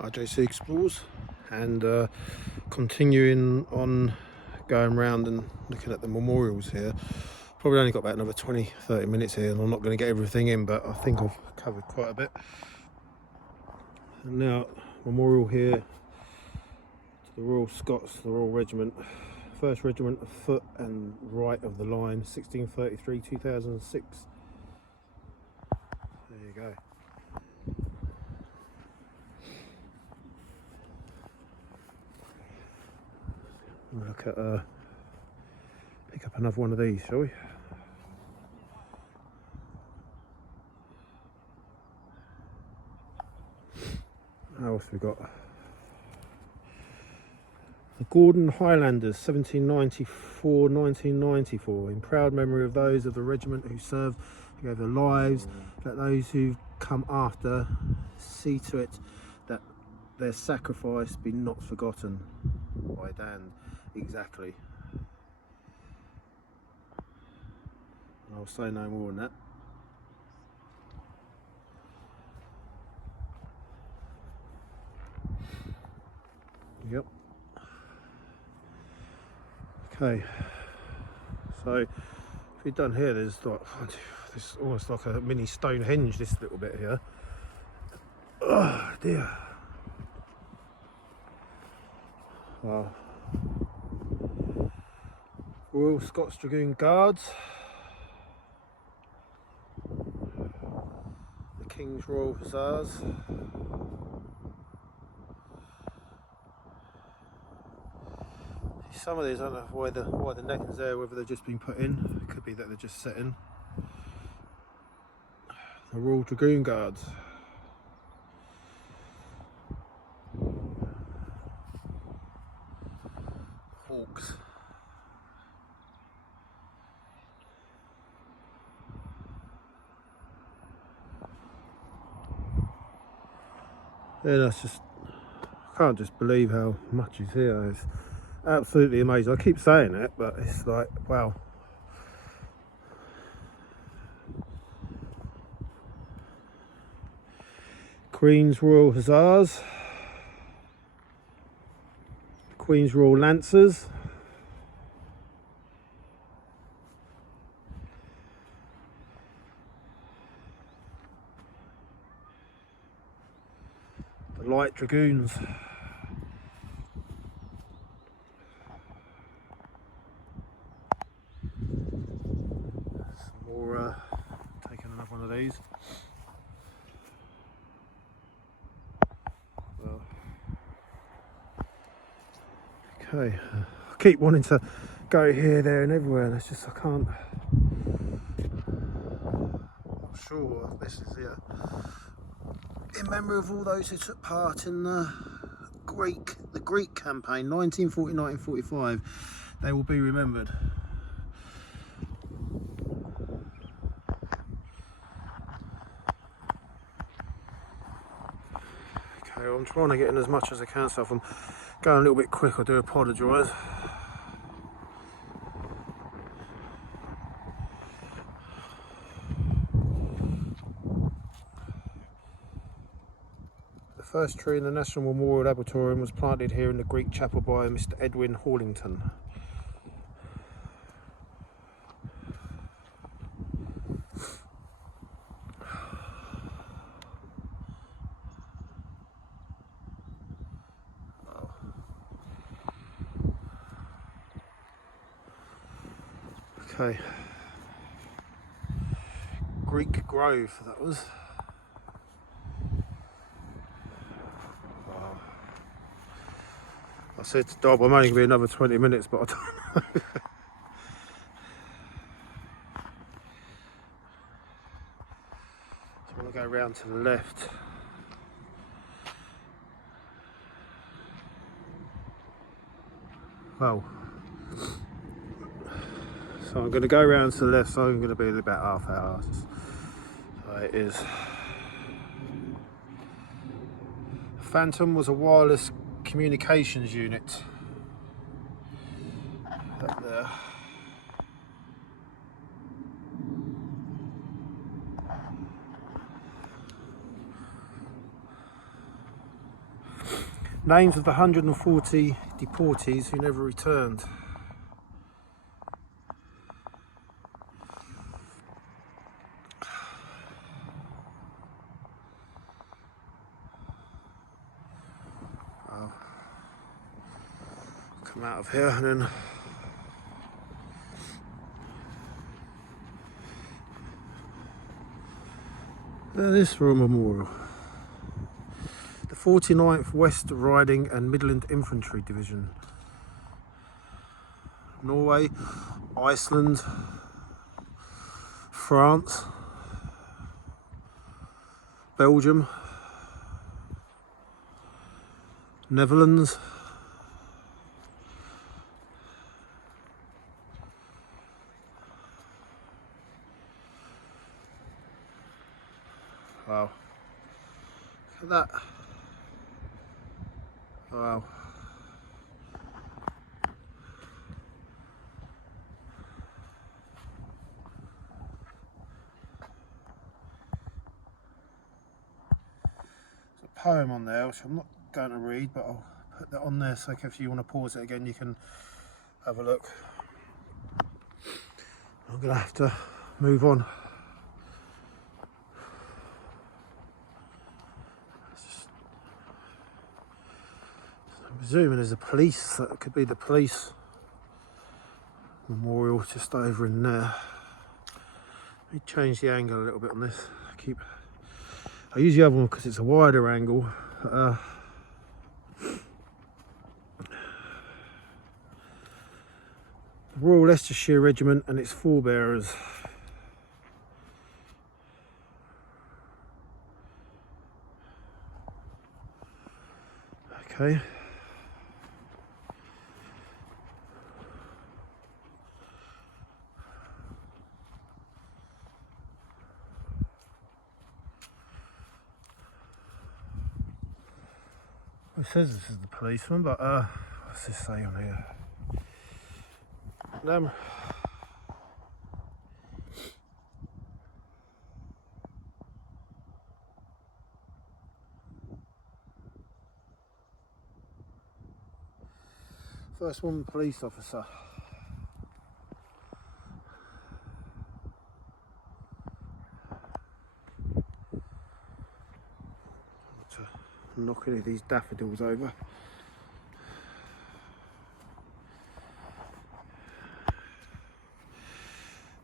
RJC Explores, and continuing on going around and looking at the memorials here. Probably only got about another 20-30 minutes here, and I'm not going to get everything in, but I think I've covered quite a bit. And now, memorial here to the Royal Scots, the Royal Regiment, 1st Regiment of Foot and right of the line, 1633-2006. There you go. We'll look at pick up another one of these, shall we? What else we got? The Gordon Highlanders, 1794-1994, in proud memory of those of the regiment who served, who gave their lives, let those who come after see to it that their sacrifice be not forgotten. By Dan, exactly. I'll say no more than that. Yep. Okay, so if you've done here, there's like this almost like a mini Stonehenge, this little bit here. Oh dear. Royal Scots Dragoon Guards, the King's Royal Hussars, some of these, I don't know why the necking's there, whether they've just been put in. It could be that they're just set in. The Royal Dragoon Guards. Hawks. Yeah, that's just, I can't just believe how much is here. It's absolutely amazing. I keep saying it, but it's like, wow. Queen's Royal Hussars, Queen's Royal Lancers, the Light Dragoons, some more, taking another one of these. Well, okay, I keep wanting to go here, there and everywhere, and it's just I can't. Not sure what this is here. In memory of all those who took part in the Greek campaign, 1940-1945, they will be remembered. Okay, well, I'm trying to get in as much as I can, so if I'm going a little bit quick, I do apologise. The first tree in the National Memorial Arboretum was planted here in the Greek chapel by Mr. Edwin Horlington. Okay, Greek Grove, that was. Wow. I said to Dob, I'm only going to be another 20 minutes, but I don't know. So I want to go round to the left. Well, so I'm going to go round to the left, so I'm going to be in about half hour. So it is. Phantom was a wireless communications unit up there. Names of the 140 deportees who never returned. I'll come out of here and then this for a memorial. The 49th West Riding and Midland Infantry Division. Norway, Iceland, France, Belgium, Netherlands, wow, look at that, wow. There's a poem on there which I'm not going to read, but I'll put that on there so if you want to pause it again you can have a look. I'm going to have to move on. I'm presuming there's a police, that could be the police memorial just over in there. Let me change the angle a little bit on this. I use the other one because it's a wider angle. The Royal Leicestershire Regiment and its forebearers. Okay. It says this is the policeman, but what's this say on here? First woman police officer. To knock any of these daffodils over.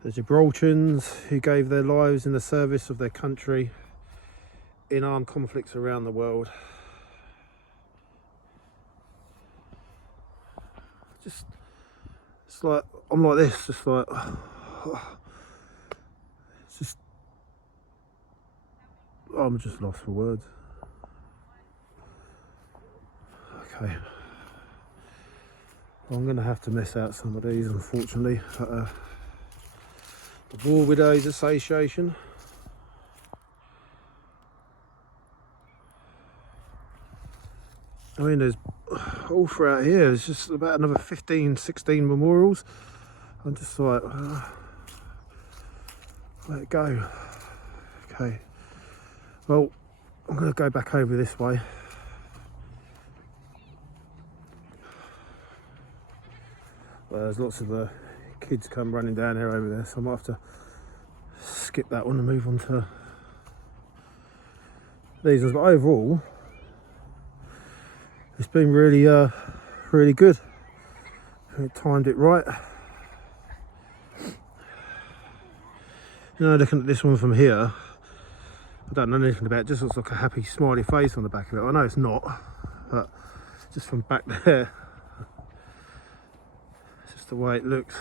The Gibraltarians who gave their lives in the service of their country in armed conflicts around the world. It's like, I'm like this, just like, it's just, I'm just lost for words. Okay, I'm going to have to miss out some of these, unfortunately. The War Widows Association. I mean, there's all throughout here, there's just about another 15, 16 memorials. I'm just like, let it go. Okay, well, I'm going to go back over this way. Well, there's lots of kids come running down here over there, so I might have to skip that one and move on to these ones. But overall, it's been really, really good. I timed it right. You know, looking at this one from here, I don't know anything about it. It just looks like a happy smiley face on the back of it. I know it's not, but just from back there, it's just the way it looks.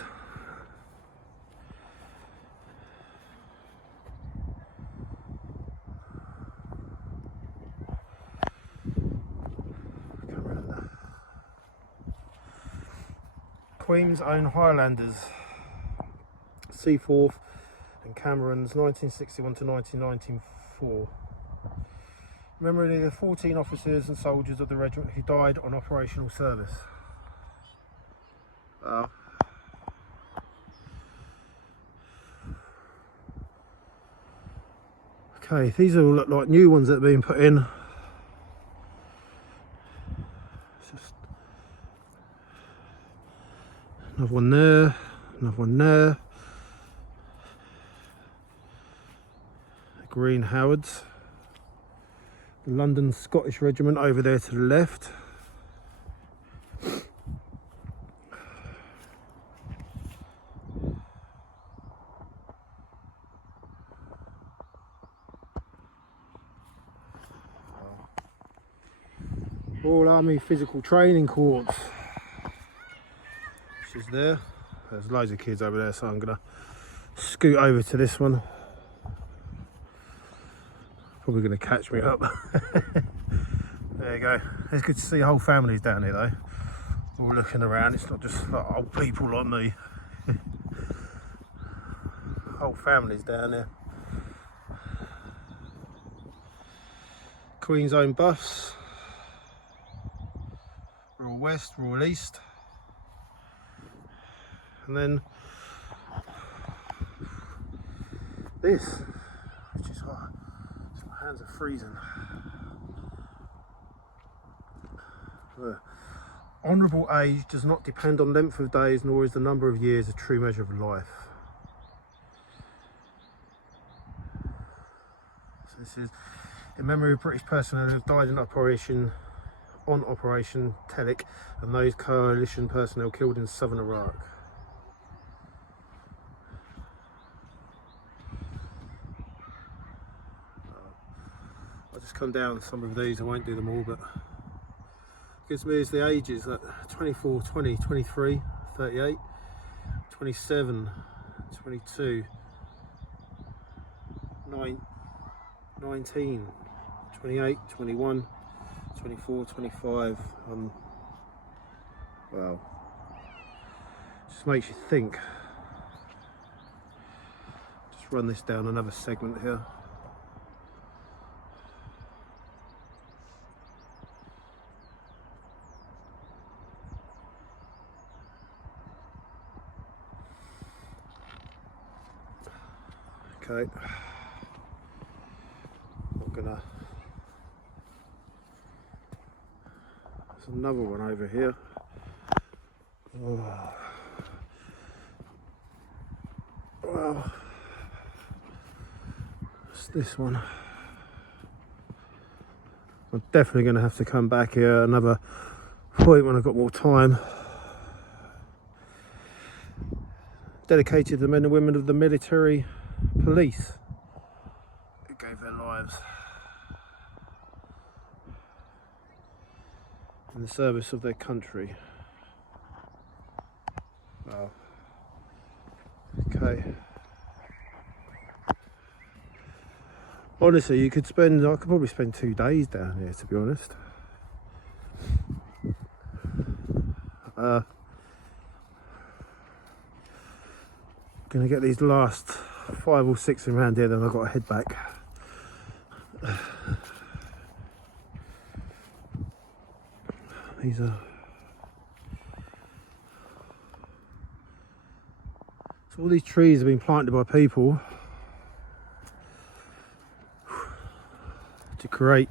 Queen's Own Highlanders, Seaforth and Camerons, 1961 to 1994. Remembering the 14 officers and soldiers of the regiment who died on operational service. Okay, these all look like new ones that have been put in. Another one there, another one there. The Green Howards. The London Scottish Regiment over there to the left. Royal Army Physical Training Course, which is there. There's loads of kids over there, so I'm gonna scoot over to this one. Probably gonna catch me up. There you go. It's good to see whole families down here though, all looking around. It's not just like old people like me. Whole families down there. Queen's Own Buffs. Royal West, Royal East, and then this, which is my hands are freezing. The honourable age does not depend on length of days, nor is the number of years a true measure of life. So this is in memory of British personnel who have died in Operation Telic and those coalition personnel killed in southern Iraq. I'll just come down some of these, I won't do them all, but it gives me the ages at 24, 20, 23, 38, 27, 22, 19, 28, 21, 24, 25, wow, just makes you think. Just run this down another segment here. Okay, I'm gonna. There's another one over here. Oh. Well, it's this one. I'm definitely going to have to come back here another point when I've got more time. Dedicated to the men and women of the military police who gave their lives in the service of their country. Wow. Okay. Honestly, I could probably spend 2 days down here, to be honest. Gonna get these last 5 or 6 around here, then I've got to head back. These are so all these trees have been planted by people to create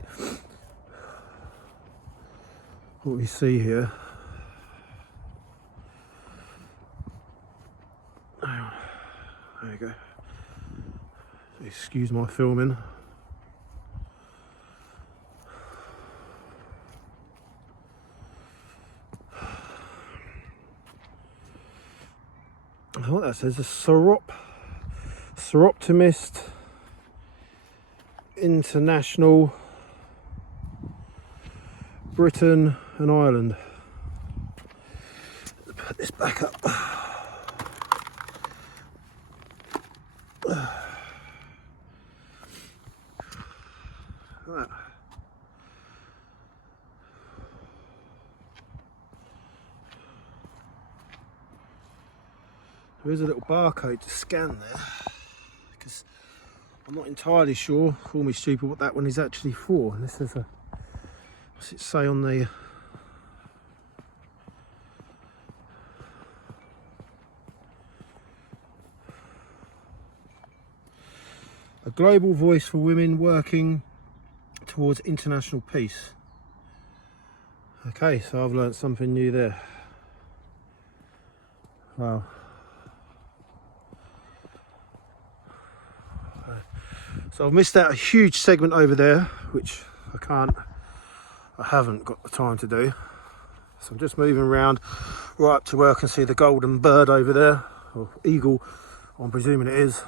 what we see here. There you go. Excuse my filming. What that says, a Seroptimist International, Britain and Ireland. Put this back up. Right. There is a little barcode to scan there, because I'm not entirely sure, call me stupid, what that one is actually for. And this is a, what's it say on the a global voice for women working towards international peace. Okay, so I've learnt something new there. Wow. So I've missed out a huge segment over there, which I haven't got the time to do. So I'm just moving around right up to where I can see the golden bird over there, or eagle, I'm presuming it is.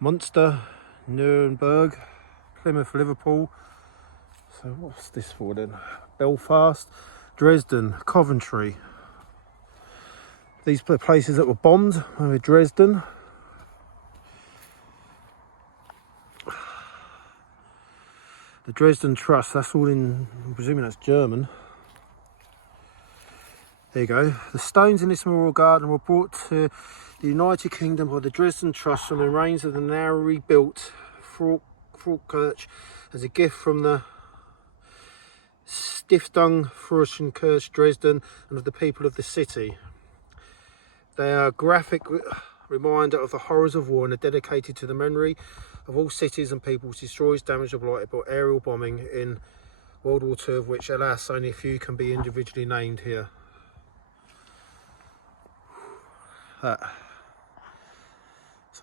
Munster, Nuremberg, Plymouth, Liverpool. So what's this for then? Belfast, Dresden, Coventry. These are places that were bombed over Dresden. The Dresden Trust, that's all in, I'm presuming that's German. There you go. The stones in this memorial garden were brought to the United Kingdom by the Dresden Trust from the remains of the now rebuilt Kirche as a gift from the Stiftung Kirche Dresden and of the people of the city. They are a graphic reminder of the horrors of war and are dedicated to the memory of all cities and peoples destroyed, damaged or blighted by aerial bombing in World War II, of which alas only a few can be individually named here. So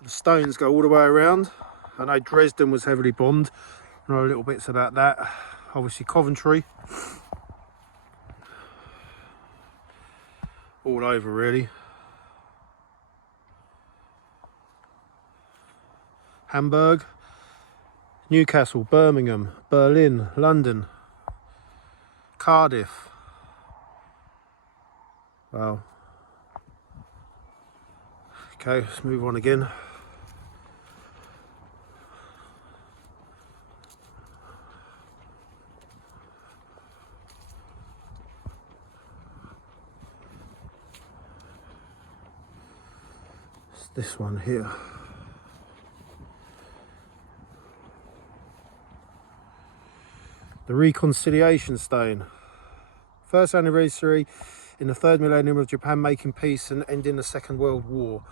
the stones go all the way around. I know Dresden was heavily bombed. I know little bits about that. Obviously Coventry. All over really. Hamburg, Newcastle, Birmingham, Berlin, London, Cardiff. Wow. Okay, let's move on again. It's this one here. The Reconciliation Stone. First anniversary in the third millennium of Japan making peace and ending the Second World War.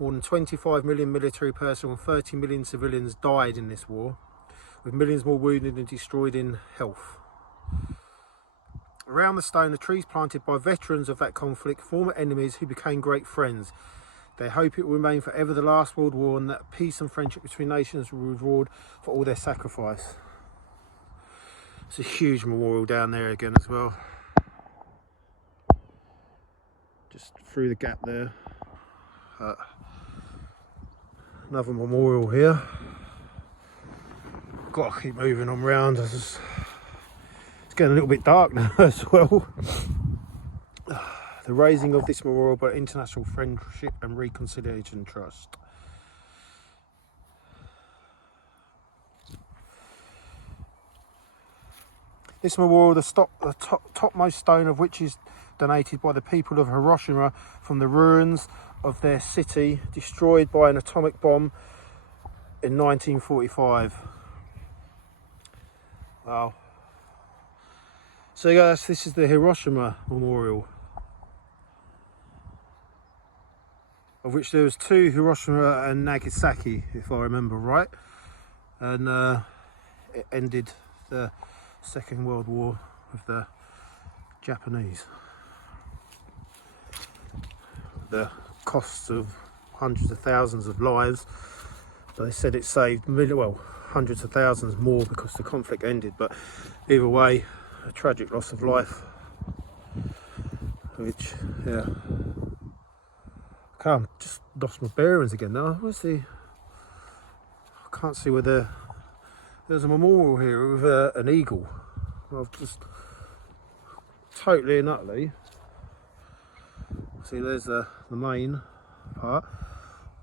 More than 25 million military personnel and 30 million civilians died in this war, with millions more wounded and destroyed in health. Around the stone are trees planted by veterans of that conflict, former enemies who became great friends. They hope it will remain forever the last world war and that peace and friendship between nations will reward for all their sacrifice. It's a huge memorial down there again as well. Just through the gap there. Another memorial here. Got to keep moving on round. It's getting a little bit dark now as well. The raising of this memorial by International Friendship and Reconciliation Trust. This memorial, the topmost stone of which is donated by the people of Hiroshima from the ruins of their city destroyed by an atomic bomb in 1945. Wow. So guys, this is the Hiroshima Memorial, of which there was two, Hiroshima and Nagasaki, if I remember right, and it ended the Second World War with the Japanese. The costs of hundreds of thousands of lives. They said it saved hundreds of thousands more because the conflict ended, but either way, a tragic loss of life. Which, yeah. Okay, I've just lost my bearings again now. Where's the... I can't see where there's a memorial here with an eagle. I've just totally and utterly... See, there's the main part.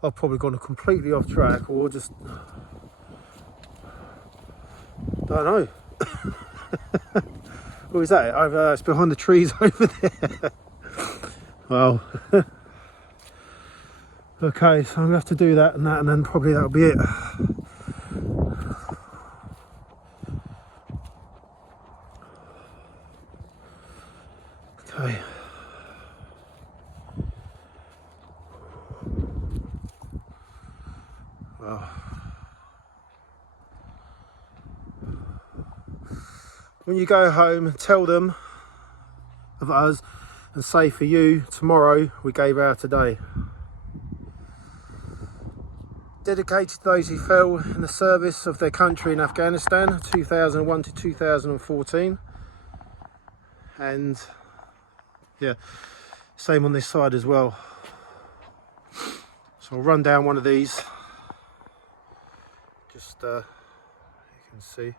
I've probably gone completely off track, or just... don't know. What is that? It's behind the trees over there. Well, okay, so I'm gonna have to do that, and then probably that'll be it. Okay. when you go home, tell them of us and say for you, tomorrow we gave our today. Dedicated to those who fell in the service of their country in Afghanistan, 2001 to 2014. And yeah, same on this side as well. So I'll run down one of these, just you can see.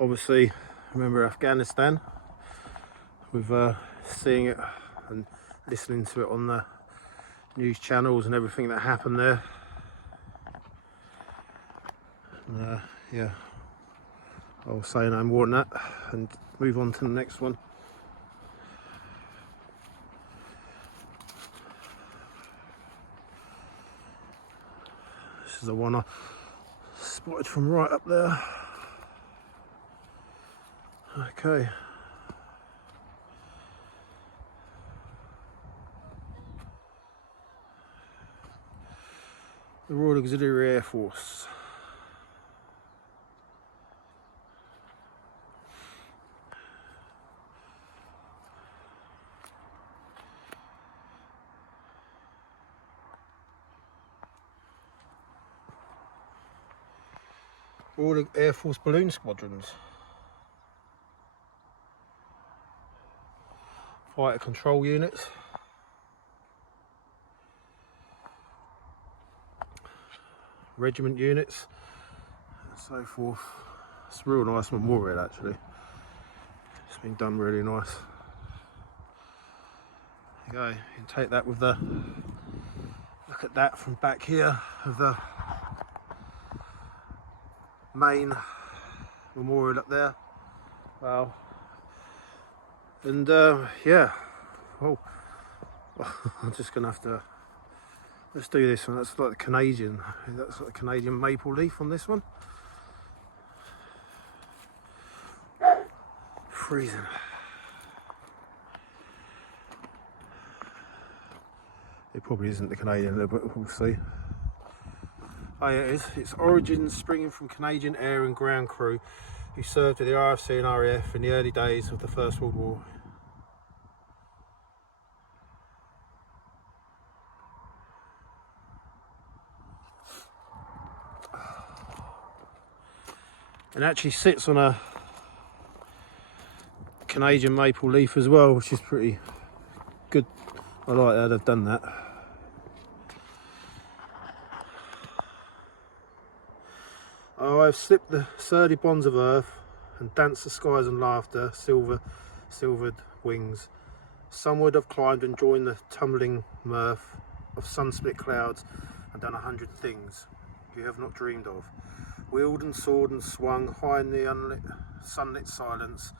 Obviously, remember Afghanistan, with seeing it and listening to it on the news channels and everything that happened there. Yeah, I'll say no more than that and move on to the next one. This is the one I spotted from right up there. Okay. The Royal Auxiliary Air Force. Royal Air Force balloon squadrons. Fighter control units. Regiment units and so forth. It's a real nice memorial actually. It's been done really nice. There you go, you can take that with the look at that from back here of the main memorial up there. Wow. And yeah, oh, I'm just gonna have to, let's do this one. That's like the Canadian, that's like the Canadian maple leaf on this one. Freezing. It probably isn't the Canadian, but we'll see. Oh yeah, it is. Its origins springing from Canadian air and ground crew who served with the RFC and RAF in the early days of the First World War. And actually sits on a Canadian maple leaf as well, which is pretty good. I like how they've done that. Oh, I've slipped the surly bonds of earth and danced the skies and laughter, silvered wings. Sunward I've climbed and joined the tumbling mirth of sun-split clouds and done 100 things you have not dreamed of. Wheeled and soared and swung high in the unlit, sunlit silence.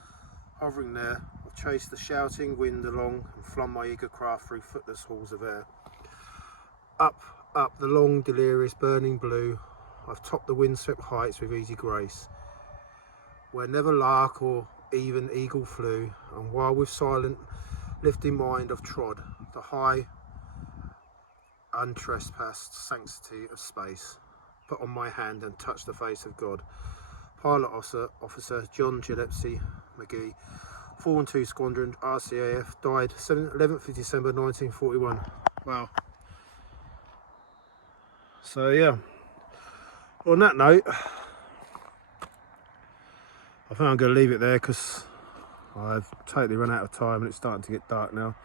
Hovering there, I've chased the shouting wind along and flung my eager craft through footless halls of air. Up the long, delirious, burning blue, I've topped the windswept heights with easy grace, where never lark or even eagle flew, and while with silent, lifting mind I've trod the high, untrespassed sanctity of space, put on my hand and touched the face of God. Pilot Officer John Gillespie McGee, 412 Squadron, RCAF, died 11th of December 1941. Wow. So yeah, on that note, I think I'm going to leave it there because I've totally run out of time and it's starting to get dark now.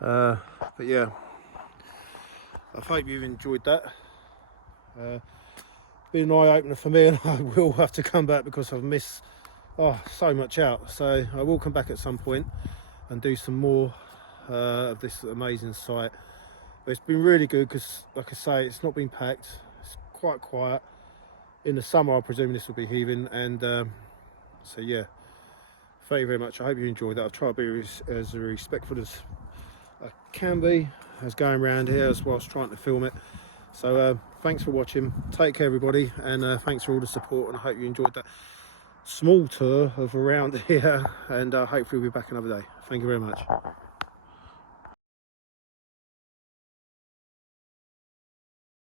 But yeah, I hope you've enjoyed that. Been an eye-opener for me, and I will have to come back because I've missed so much out. So I will come back at some point and do some more of this amazing site. But it's been really good because, like I say, it's not been packed. It's quite quiet. In the summer, I presume this will be heaving, and so yeah, thank you very much. I hope you enjoyed that. I've tried to be as respectful as I can be as going around here as whilst trying to film it. So thanks for watching. Take care, everybody, and thanks for all the support, and I hope you enjoyed that. small tour of around here, and hopefully we'll be back another day. Thank you very much.